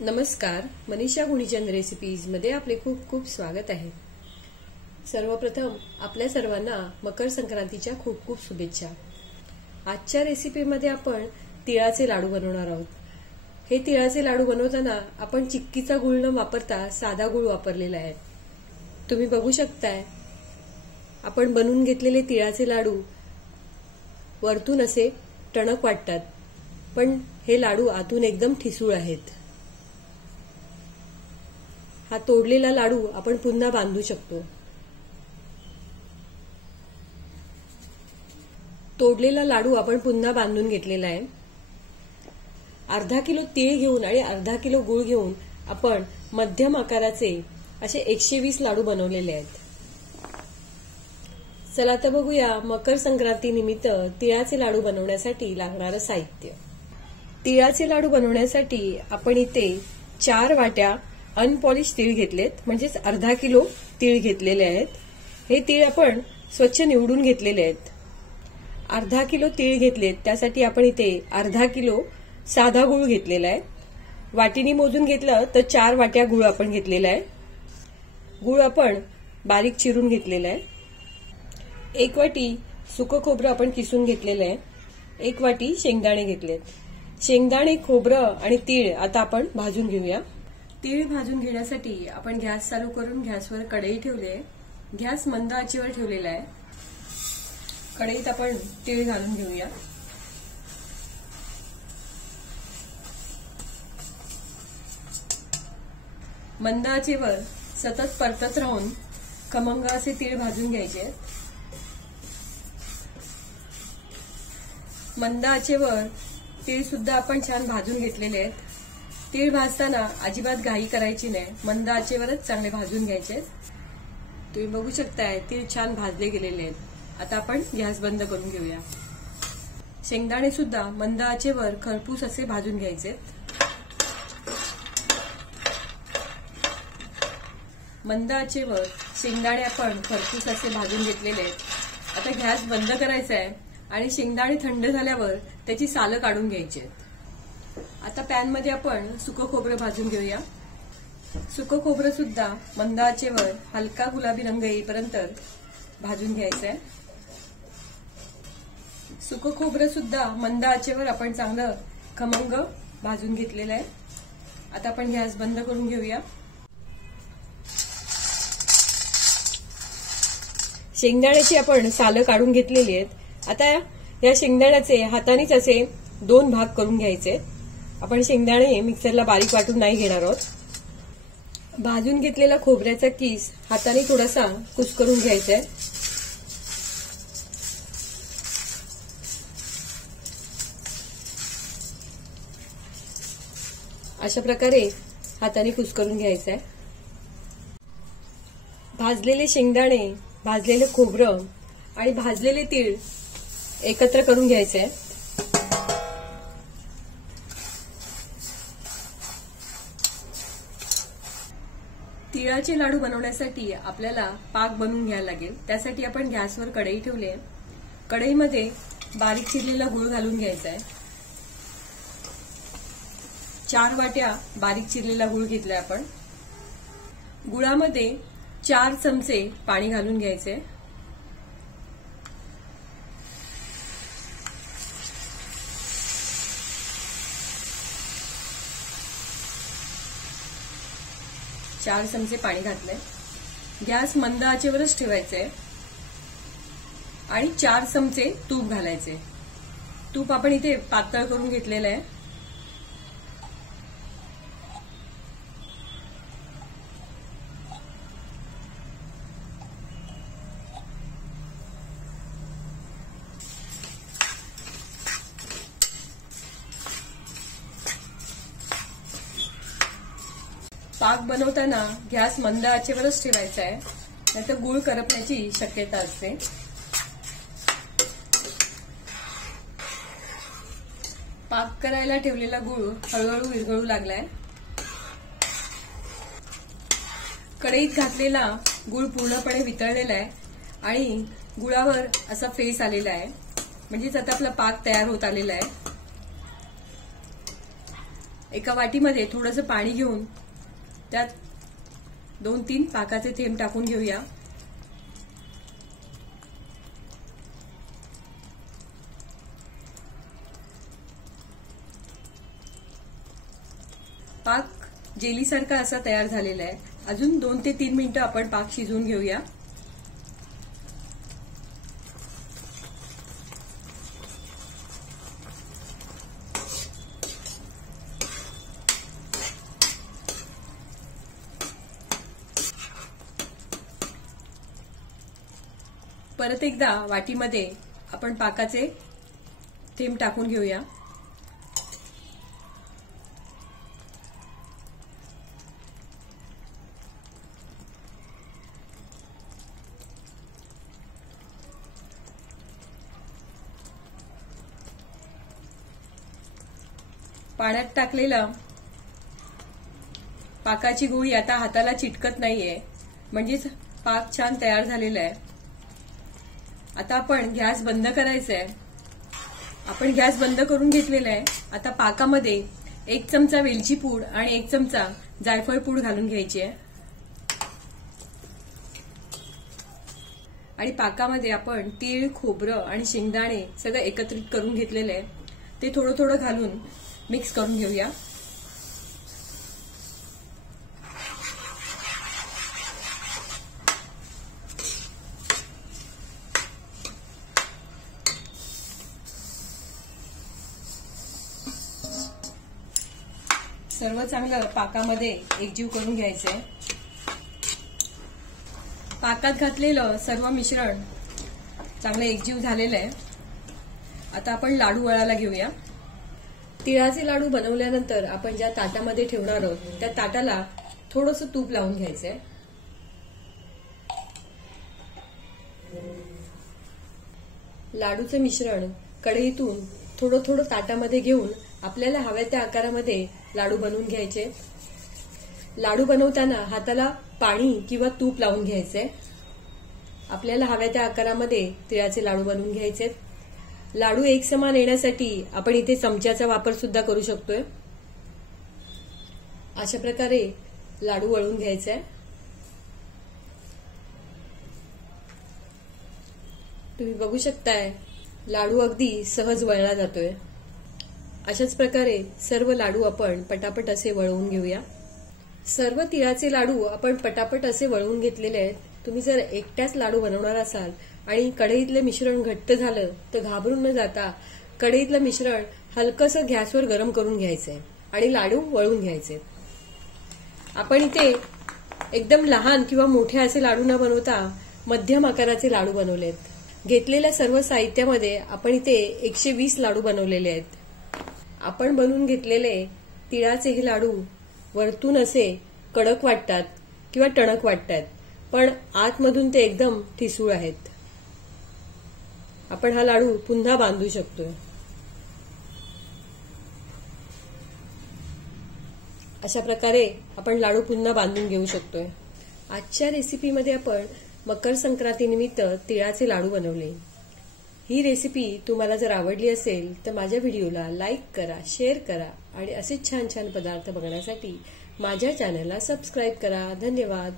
नमस्कार, मनीषा गुणीचंद रेसिपीज मध्ये आपले खूप खूप स्वागत आहे। सर्वप्रथम आपल्या सर्वांना मकर संक्रांतीच्या खूप खूप शुभेच्छा। आजच्या रेसिपीमध्ये आपण तिळाचे लाडू बनवणार आहोत। हे तिळाचे लाडू बनवताना आपण चिक्कीचा गूळ न वापरता साधा गूळ वापरलेला आहे। तुम्ही बघू शकताय, आपण बनवून घेतलेले तिळाचे लाडू वरतून असे टणक वाटतात, पण हे लाडू आतून एकदम ठिसूळ आहेत। हा तोडलेला लाडू आपण पुन्हा बांधू शकतो। तोडलेला लाडू आपण पुन्हा बांधून घेतलेला आहे। अर्धा किलो तीळ घेऊन आणि अर्धा किलो गूळ घेऊन आपण मध्यम आकाराचे असे 120 लाडू बनवलेले आहेत। चला तर बघूया मकर संक्रांती निमित्त तिळाचे लाडू बनवण्यासाठी लागणारे साहित्य। तिळाचे लाडू बनवण्यासाठी आपण इथे 4 वाट्या अनपॉलिश तीळ घेतलेत, म्हणजेच अर्धा किलो तीळ घेतलेले आहेत। हे तीळ आपण स्वच्छ निवडून घेतलेले आहेत। अर्धा किलो तीळ घेतलेत, त्यासाठी आपण इथे अर्धा किलो साधा गूळ घेतलेला आहे। वाटीनी मोजून घेतलं तर 4 वाट्या गूळ आपण घेतलेला आहे। गूळ आपण बारीक चिरून घेतलेला आहे। 1 वाटी सुकं खोबरं आपण किसून घेतलेलं आहे। 1 वाटी शेंगदाणे घेतलेत। शेंगदाणे, खोबरं आणि तीळ आता आपण भाजून घेऊया। तीळ भाजून घेण्यासाठी आपण गॅस चालू करून गॅसवर कढई ठेवली आहे। गॅस मंद आचेवर ठेवलेला आहे। कढईत आपण तीळ घालून घेऊया। मंद आचेवर सतत परतत राहून खमंग असे तीळ भाजून घ्यायचे। मंद आचेवर तीळ सुद्धा आपण छान भाजून घेतलेले आहेत। तीळ भाजताना अजिबात घाई करायची नाही, मंद आचेवरच चांगले भाजून घ्यायचे। तुम्ही बघू शकताय तीळ छान भाजले गेलेले आहेत। आता आपण गॅस बंद करून घेऊया। शेंगदाणे सुद्धा मंद आचेवर खरपूस असे भाजून घ्यायचे। मंद आचेवर शेंगदाणे आपण खरपूस असे भाजून घेतलेले आहेत। आता गॅस बंद करायचा आहे आणि शेंगदाणे थंड झाल्यावर त्याची सालं काढून घ्यायची। आता पॅन मध्ये आपण सुकं खोबरं भाजून घेऊया। सुकं खोबरं सुद्धा मंद आचेवर हलका गुलाबी रंग येईपर्यंत भाजून घ्यायचं आहे। सुकं खोबरं सुद्धा मंद आचेवर आपण चांगलं खमंग भाजून घेतलेलं आहे। आता आपण गॅस बंद करून घेऊया। शेंगदाण्याची आपण सालं काढून घेतलेली आहेत। आता या शेंगदाण्याचे हातानेच असे 2 भाग करून घ्यायचे। आपण शेंगदाणे मिक्सरला बारीक वाटून नाही घेणार आहोत। भाजून घेतलेला खोबऱ्याचा किस हाताने थोडासा कुस्करून घ्यायचा आहे। अशा प्रकारे हाताने कुस्करून घ्यायचा आहे। भाजलेले शेंगदाणे, भाजलेले खोबरं आणि भाजलेले तीळ एकत्र करून घ्यायचे आहे। तिळाचे लाडू बनवण्यासाठी आपल्याला पाक बनवून घ्यायला लागेल। त्यासाठी आपण गॅसवर कढई ठेवली आहे। कढईमध्ये बारीक चिरलेला गूळ घालून घ्यायचा आहे। 4 वाट्या बारीक चिरलेला गूळ घेतलाय आपण। गुळामध्ये 4 चमचे पाणी घालून घ्यायचे। चार चमचे पाणी घातलंय। गॅस मंद आचेवरच ठेवायचा आहे आणि 4 चमचे तूप घालायचे। तूप आपण इथे पातळ करून घेतलेलं आहे। पाक बनवताना गॅस मंद आचेवरच ठेवायचा आहे, नाहीतर गूळ करपण्याची शक्यता असते। पाक करायला ठेवलेला गूळ हळूहळू विरघळू लागलाय। कढईत घातलेला गूळ पूर्णपणे वितळलेला आहे आणि गुळावर असा फेस आलेला आहे, म्हणजेच आता आपला पाक तयार होत आलेला आहे। एका वाटीमध्ये थोडंसं पाणी घेऊन त्यात 2-3 पाकाचे थेंब टाकून घेऊया. पाक जेलीसारखा असा तयार झालेला आहे. अजून 2 ते 3 मिनिटं आपण पाक शिजवून घेऊया. परत एकदा वाटीमध्ये आपण पाकाचे थेंब टाकून घेऊया. पाण्यात टाकलेलं पाकाची गोळी आता हाताला चिटकत नाहीये, म्हणजेच पाक छान तयार झालेला आहे. आता आपण गॅस बंद करायचा आहे. आपण गॅस बंद करून घेतलेला आहे. आता पाकामध्ये 1 चमचा वेलची पूड आणि 1 चमचा जायफळ पूड घालून घ्यायची आहे. आणि पाकामध्ये आपण तीळ, खोबरं आणि शेंगदाणे सगळं एकत्रित करून घेतलेलं आहे. ते थोडं थोडं घालून मिक्स करून घेऊया. सर्व चांगलं पाकामध्ये एकजीव करून घ्यायचंय. पाकात घातलेलं सर्व मिश्रण चांगलं एकजीव झालेलं आहे. आता आपण लाडू वळायला घेऊया. तिळाचे लाडू बनवल्यानंतर आपण ज्या ताटामध्ये ठेवणार आहोत त्या ताटाला थोडंसं तूप लावून घ्यायचंय. लाडूचं मिश्रण कढईतून थोडं थोडं ताटामध्ये घेऊन आपल्याला हव्या त्या आकारामध्ये लाडू बनवून घ्यायचे. लाडू बनवताना हाताला पाणी किंवा तूप लावून घ्यायचंय. आपल्याला हव्या त्या आकारामध्ये तिळाचे लाडू बनवून घ्यायचे. लाडू एकसमान येण्यासाठी आपण इथे चमच्याचा वापर सुद्धा करू शकतोय. अशा प्रकारे लाडू वळून घ्यायचे. तुम्ही बघू शकताय लाडू अगदी सहज वळला जातोय. अशाच प्रकारे सर्व लाडू आपण पटापट असे वळवून घेऊया. सर्व तिळाचे लाडू आपण पटापट असे वळवून घेतलेले आहेत. तुम्ही जर एकट्याच लाडू बनवणार असाल आणि कढईतलं मिश्रण घट्ट झालं तर घाबरून न जाता कढईतलं मिश्रण हलकसं गॅसवर गरम करून घ्यायचंय आणि लाडू वळवून घ्यायचे. आपण इथे एकदम लहान किंवा मोठे असे लाडू न बनवता मध्यम आकाराचे लाडू बनवलेत. घेतलेल्या सर्व साहित्यामध्ये आपण इथे 120 लाडू बनवलेले आहेत. आपण बनवून घेतलेले तिळाचे हे लाडू वरतून असे कडक वाटतात किंवा टणक वाटतात, पण आतमधून ते एकदम ठिसूळ आहेत. आपण हा लाडू पुन्हा बांधू शकतोय. अशा प्रकारे आपण लाडू पुन्हा बांधून घेऊ शकतोय. आजच्या रेसिपीमध्ये आपण मकर संक्रांतीनिमित्त तिळाचे लाडू बनवले. ही रेसिपी तुम्हाला जर आवडली असेल तर माझ्या व्हिडिओला लाईक करा, शेअर करा आणि असेच छान छान पदार्थ बघण्यासाठी माझ्या चॅनलला सबस्क्राईब करा. धन्यवाद.